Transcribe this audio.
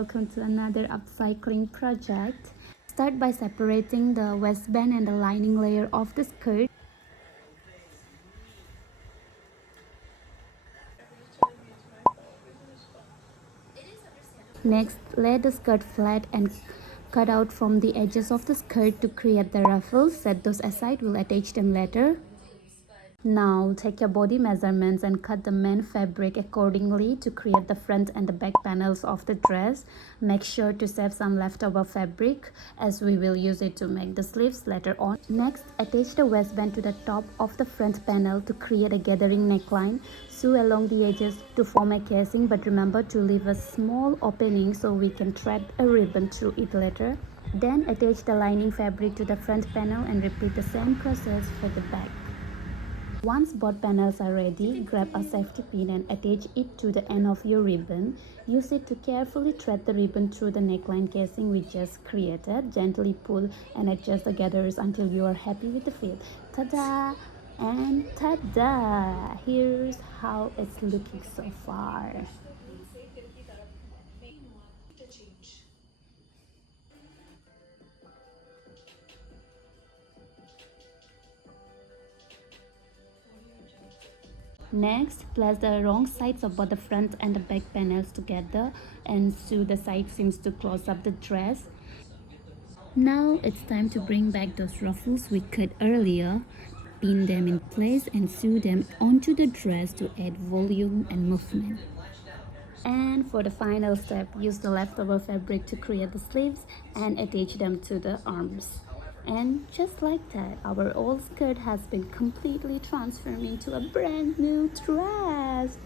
welcome to another upcycling project. Start by separating the waistband and the lining layer of the skirt. Next, lay the skirt flat and cut out from the edges of the skirt to create the ruffles. Set those aside, we'll attach them later. Now take your body measurements and cut the main fabric accordingly to create the front and the back panels of the dress. Make sure to save some leftover fabric as we will use it to make the sleeves later on. Next, attach the waistband to the top of the front panel to create a gathering neckline. Sew along the edges to form a casing, but remember to leave a small opening so we can thread a ribbon through it later. Then attach the lining fabric to the front panel and repeat the same process for the back. Once both panels are ready, grab a safety pin and attach it to the end of your ribbon. Use it to carefully thread the ribbon through the neckline casing we just created. Gently pull and adjust the gathers until you are happy with the fit. Ta-da! And ta-da! Here's how it's looking so far. Next, place the wrong sides of both the front and the back panels together and sew the side seams to close up the dress. Now it's time to bring back those ruffles we cut earlier. Pin them in place and sew them onto the dress to add volume and movement. And for the final step, use the leftover fabric to create the sleeves and attach them to the arms. And just like that, our old skirt has been completely transformed into a brand new dress.